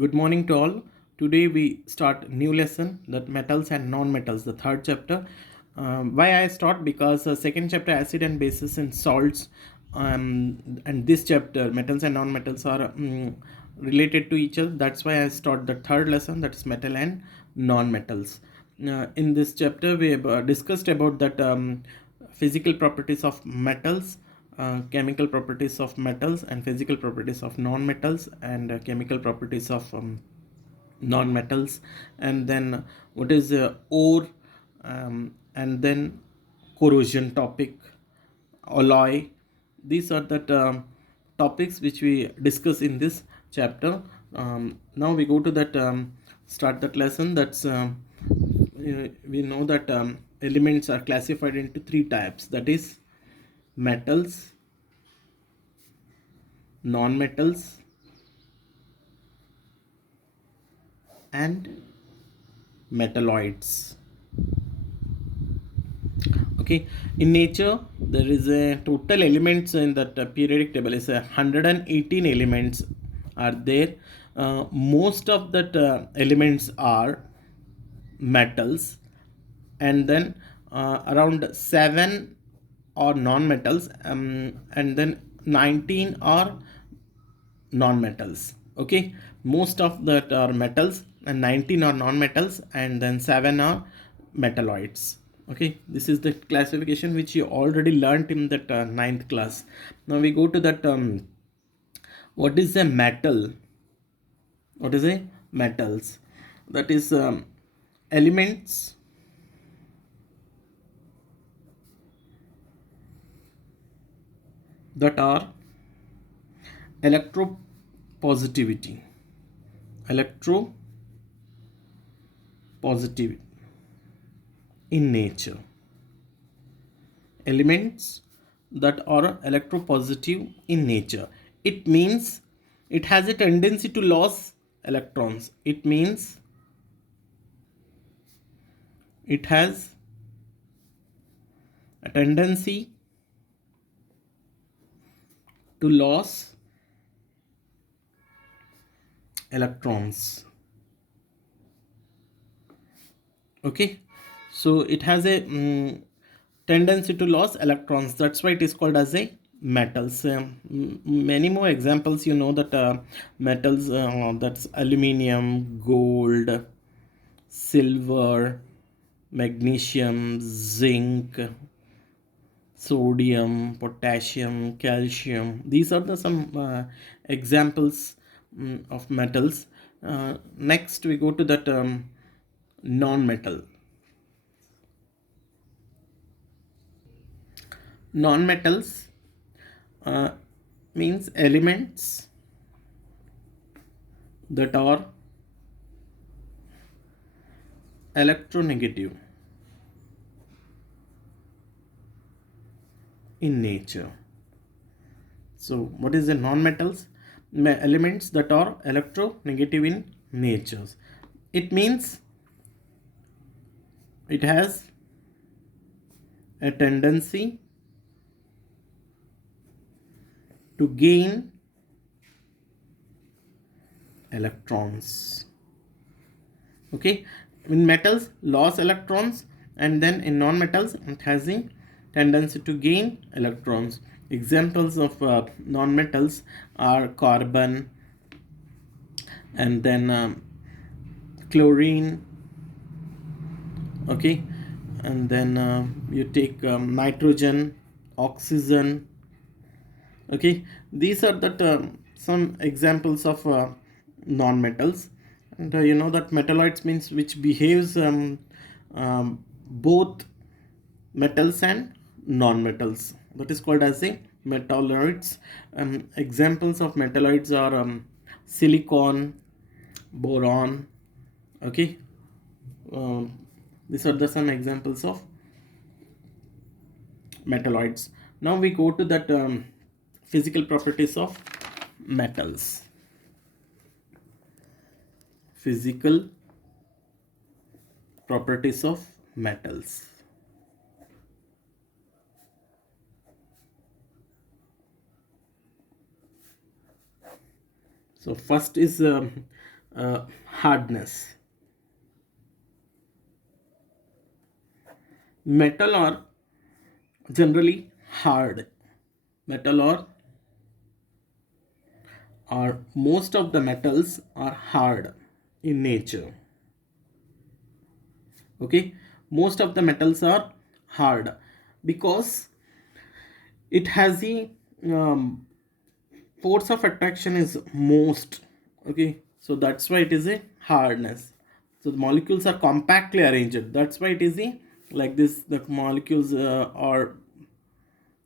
Good morning to all. Today we start new lesson, that metals and non-metals, the third chapter. Why I start? Because second chapter acid and bases and salts, and this chapter metals and non-metals are related to each other. That's why I start the third lesson, that is metal and non-metals. In this chapter we have discussed about that physical properties of metals, chemical properties of metals, and physical properties of non-metals, and chemical properties of non-metals, and then what is ore, and then corrosion topic, alloy. These are the topics which we discuss in this chapter. Now we go to that start that lesson. That's we know that elements are classified into three types, that is metals, non-metals, and metalloids. Okay, in nature there is a total elements in that periodic table is 118 elements are there. Most of that elements are metals, and then around 7 are non-metals, and then 19 are non-metals. Okay, most of that are metals and 19 are non-metals, and then 7 are metalloids. Okay, this is the classification which you already learned in that ninth class. Now we go to that what is a metal. What is a metals? That is elements that are electropositivity electropositive in nature. Elements that are electropositive in nature, it means it has a tendency to lose electrons. It means it has a tendency to lose electrons. Okay, so it has a tendency to lose electrons. That's why it is called as a metals. Many more examples, you know, that metals, that's aluminium, gold, silver, magnesium, zinc, sodium, potassium, calcium. These are the some examples of metals. Next we go to that non-metal. Non-metals uh, means elements that are electronegative in nature. So what is the non-metals? Elements that are electronegative in nature. It means it has a tendency to gain electrons. Okay, in metals loss electrons, and then in non-metals it has a tendency to gain electrons. Examples of non-metals are carbon, and then chlorine. Okay, and then you take nitrogen, oxygen. Okay, these are the some examples of non-metals. And you know that metalloids means which behaves both metals and non-metals, that is called as a metalloids. Examples of metalloids are silicon, boron. Okay, um, these are the some examples of metalloids. Now we go to that physical properties of metals. Physical properties of metals. So first is hardness. Metal are generally hard. Metal or most of the metals are hard in nature. Okay, most of the metals are hard because it has the um, force of attraction is most. Okay, so that's why it is a hardness. So the molecules are compactly arranged, that's why it is a like this. The molecules are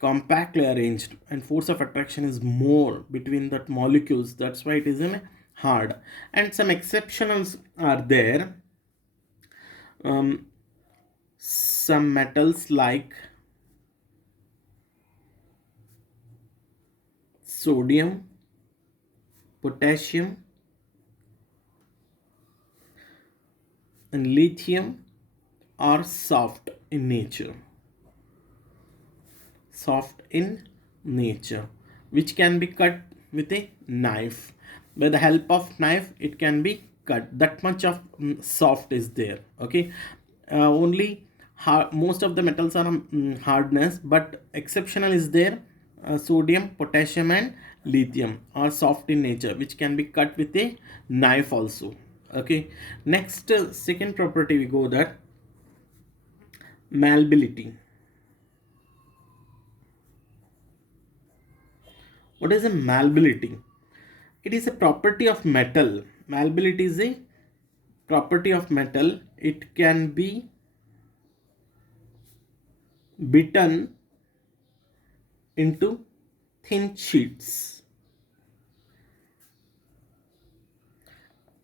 compactly arranged and force of attraction is more between that molecules, that's why it is in hard. And some exceptions are there. Some metals like sodium, potassium, and lithium are soft in nature, which can be cut with a knife. By the help of knife it can be cut, that much of soft is there. Okay, only most of the metals are hardness, but exceptional is there. Sodium, potassium, and lithium are soft in nature, which can be cut with a knife also. Okay, next second property we go, that malleability. What is a malleability? It is a property of metal. Malleability is a property of metal. It can be beaten into thin sheets.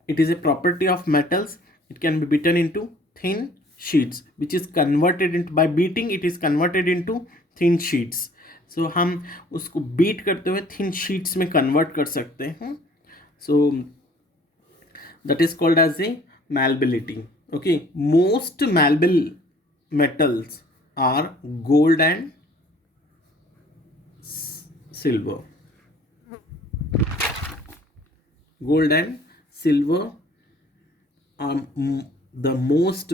It is a property of metals. It can be beaten into thin sheets, which is converted into, by beating it is converted into thin sheets. So हम उसको beat करते हुए thin sheets में convert कर सकते हैं. So that is called as a malleability. Okay, most malleable metals are gold and silver. Gold and silver are the most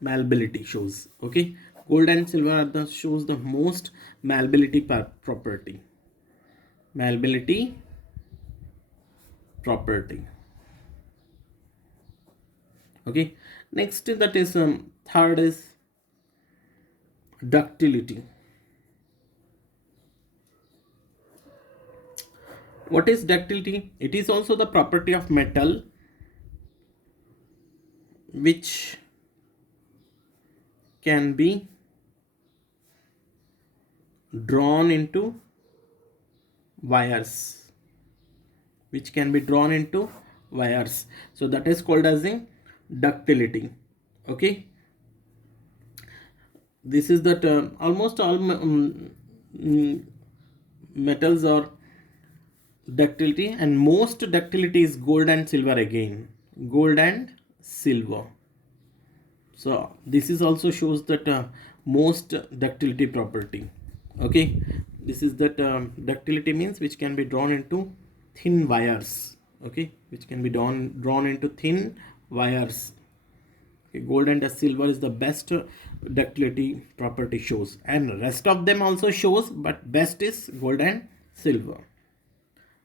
malleability shows. Okay, gold and silver are the shows the most malleability property. Okay, next that is third is ductility. What is ductility? It is also the property of metal which can be drawn into wires, so that is called as a ductility. Okay, this is that almost all metals are ductility, and most ductility is gold and silver. Again, gold and silver. So this is also shows that most ductility property. Okay, this is that ductility means which can be drawn into thin wires. Okay, which can be drawn into thin wires. Okay, gold and silver is the best ductility property shows, and rest of them also shows, but best is gold and silver.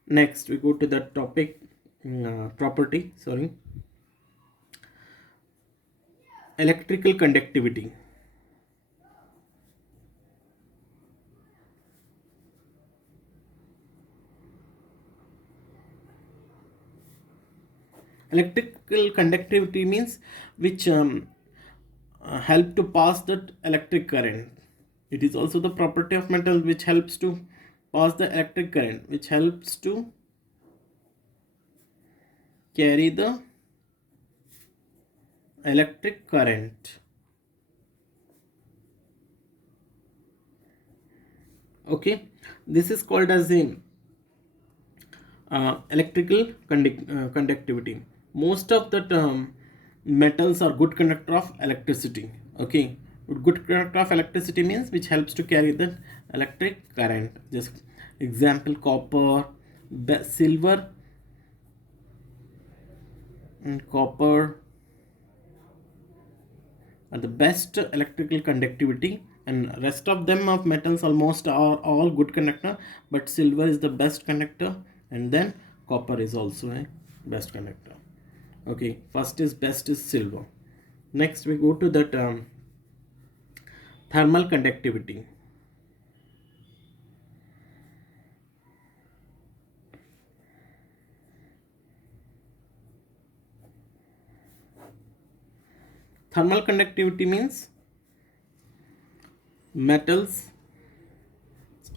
Next we go to the topic property, sorry, electrical conductivity. Electrical conductivity means which help to pass that electric current. It is also the property of metal which helps to pass the electric current, which helps to carry the electric current. Okay, this is called as a electrical conductivity. Most of the metals are good conductor of electricity. Okay, good conductor of electricity means which helps to carry the electric current. Just example, copper, silver and copper are the best electrical conductivity, and rest of them of metals almost are all good conductor, but silver is the best conductor, and then copper is also a best conductor. Okay, first is best is silver. Next we go to that thermal conductivity. Thermal conductivity means metals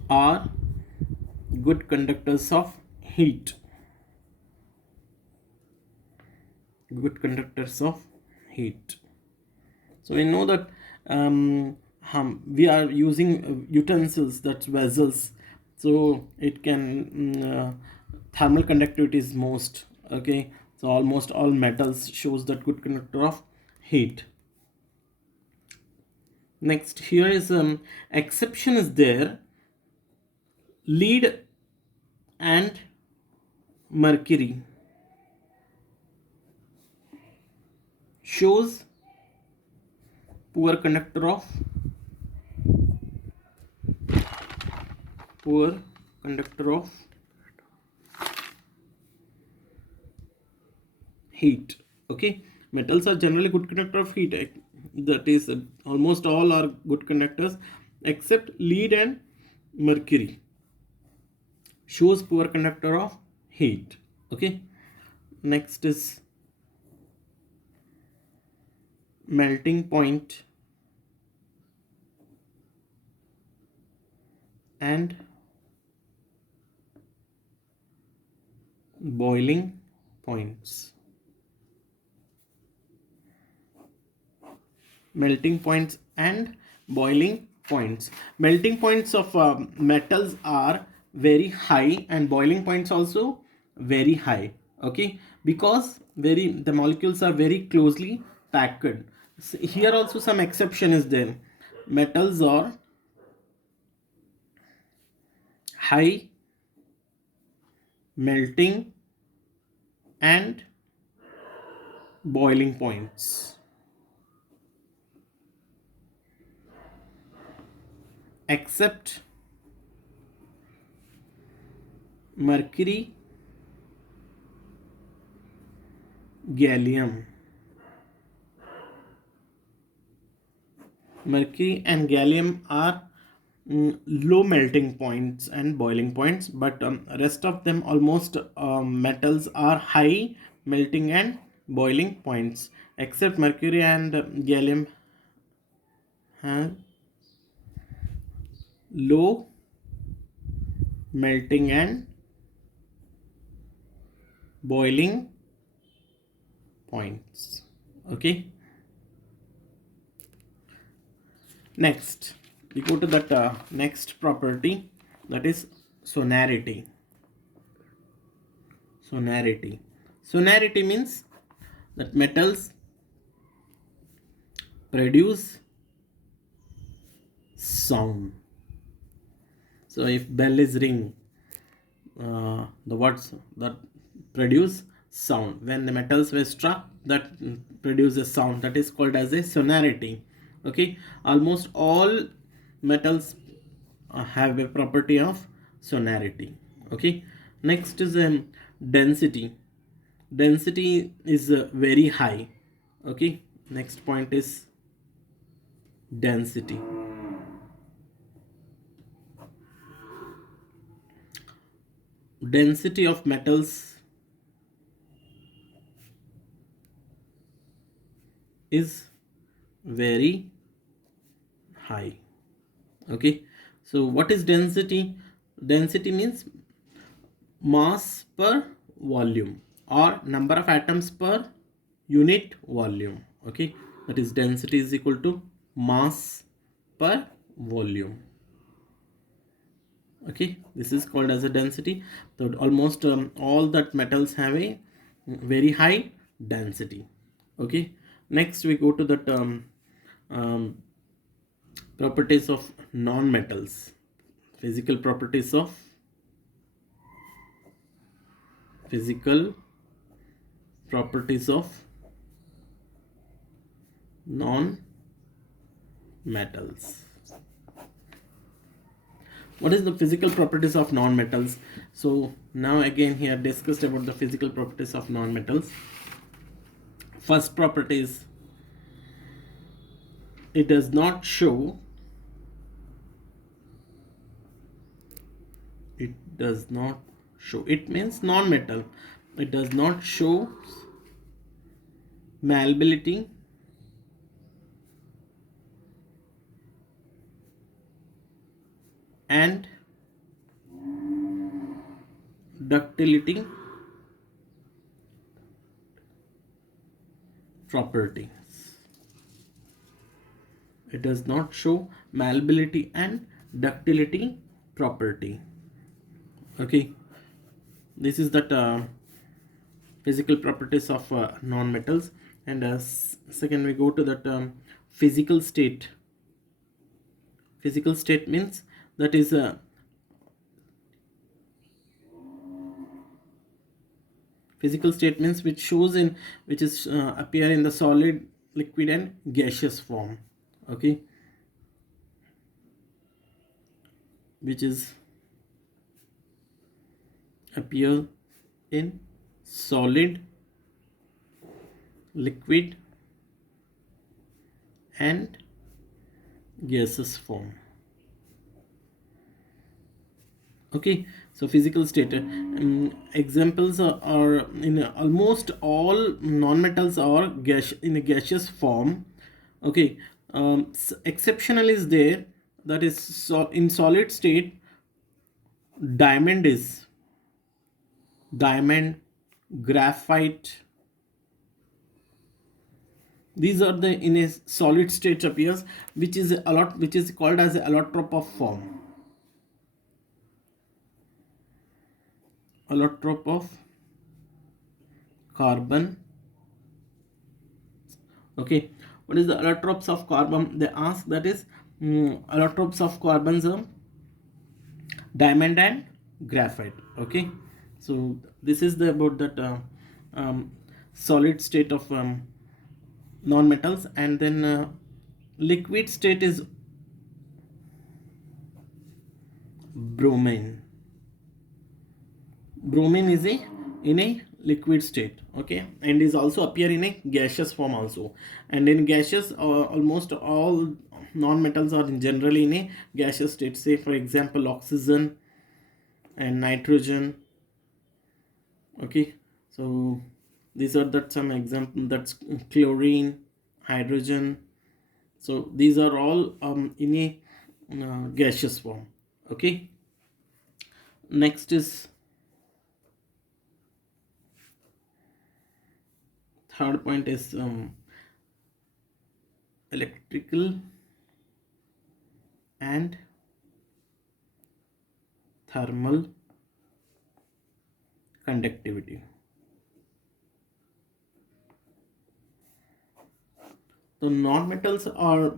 are good conductors of heat. Good conductors of heat. So we know that we are using utensils, that's vessels. So it can thermal conductivity is most. Okay, so almost all metals shows that good conductor of heat. Next, here is exception is there. Lead and mercury shows poor conductor of poor conductor of heat. Okay, metals are generally good conductor of heat. That is almost all are good conductors except lead and mercury shows poor conductor of heat. Okay, next is melting point and boiling points. Melting points and boiling points. Melting points of metals are very high, and boiling points also very high. Okay, because the molecules are very closely packed. So here also some exception is there. Metals are high melting and boiling points, except mercury, gallium. Mercury and gallium are low melting points and boiling points, but rest of them almost metals are high melting and boiling points, except mercury and gallium have low melting and boiling points. Okay, next we go to that next property, that is sonority. Sonority means that metals produce sound. So if bell is ring, the words that produce sound, when the metals were struck, that produces sound, that is called as a sonority. Okay, almost all metals have a property of sonority. Okay, next is density. Density is very high. Okay, next point is density. Density of metals is very high. Okay, so what is density? Density means mass per volume or number of atoms per unit volume. Okay, that is density is equal to mass per volume. Okay, this is called as a density. So almost all that metals have a very high density. Okay, next we go to the um, properties of non-metals. Physical properties of physical properties of non metals. What is the physical properties of non-metals? So now again here discussed about the physical properties of non-metals. First property is it does not show, it does not show, it means non-metal, it does not show malleability and ductility properties. It does not show malleability and ductility property. Okay, this is that physical properties of non-metals. And second we go to that physical state. Physical state means that is physical state means which shows in, which is appear in the solid, liquid and gaseous form. Okay, which is appear in solid, liquid and gaseous form. Okay, so physical state examples are in almost all non-metals are gas in a gaseous form. Okay, exceptional is there, that is so in solid state diamond is, diamond, graphite, these are the in a solid state appears, which is a lot, which is called as a allotrope of form. Allotrope of carbon. Okay, what is the allotropes of carbon? They ask, that is allotropes of carbons diamond and graphite. Okay, so this is the about that solid state of non-metals. And then liquid state is bromine. Bromine is a in a liquid state. Okay, and is also appear in a gaseous form also. And in gaseous almost all non-metals are generally in a gaseous state. Say for example oxygen and nitrogen. Okay, so these are that some example, that's chlorine, hydrogen. So these are all in a gaseous form. Okay, next is third point is electrical and thermal conductivity. The non-metals are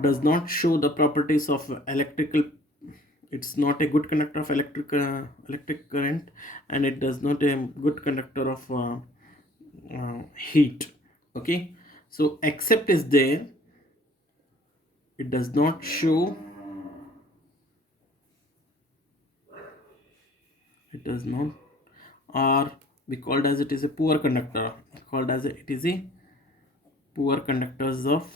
does not show the properties of electrical, it's not a good conductor of electric current, and it does not a good conductor of heat. Okay, so except is there, it does not show, it does not, or we called as it is a poor conductor, called as it is a poor conductors of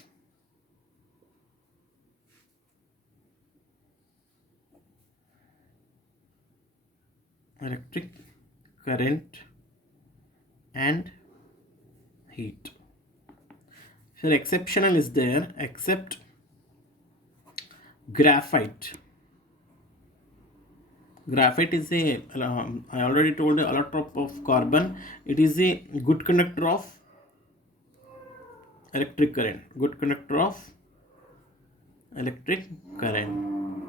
electric current and heat. So exceptional is there, except graphite. Graphite is a I already told you, allotrope of carbon. It is a good conductor of electric current, good conductor of electric current.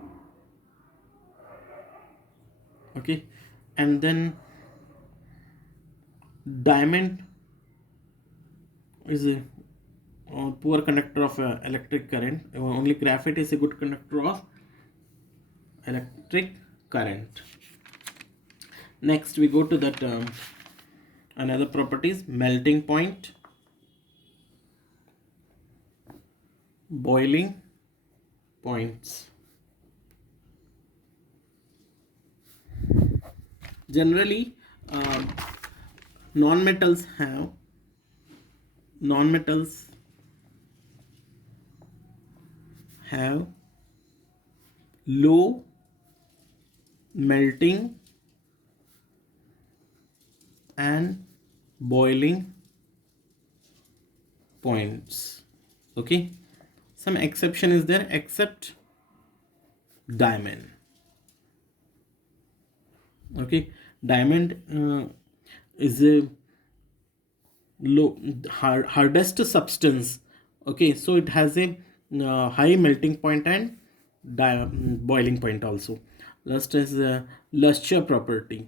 Okay, and then diamond is a poor conductor of electric current. Only graphite is a good conductor of electric current. Next we go to that Another property is melting point, boiling points. Generally, um, non-metals have non-metals have low melting and boiling points. Okay, some exception is there except diamond. Okay, diamond is a hardest substance. Okay, so it has a high melting point and boiling point also. Last is luster property.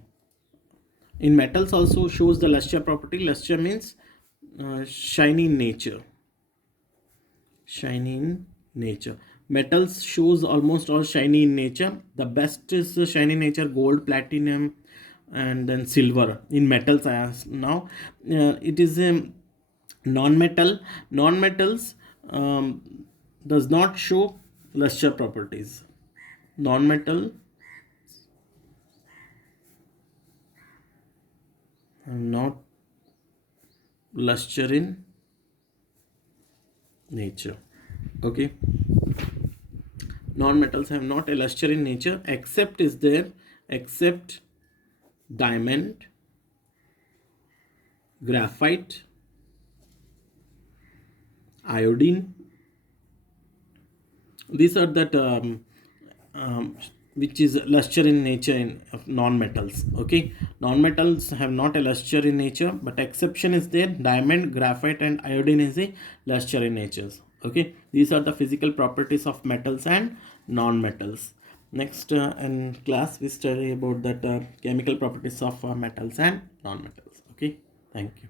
In metals also shows the luster property. Luster means shiny in nature. Shiny in nature. Metals shows almost all shiny in nature. The best is shiny in nature: gold, platinum, and then silver. In metals, as now it is a non-metal. Non-metals does not show luster properties. Non-metal not luster in nature. Okay, non-metals have not a luster in nature except is there except diamond, graphite, iodine. These are that um, which is luster in nature in of non-metals. Okay, non-metals have not a luster in nature, but exception is there: diamond, graphite, and iodine is a luster in nature. Okay, these are the physical properties of metals and non-metals. Next in class we study about that chemical properties of metals and non-metals. Okay, thank you.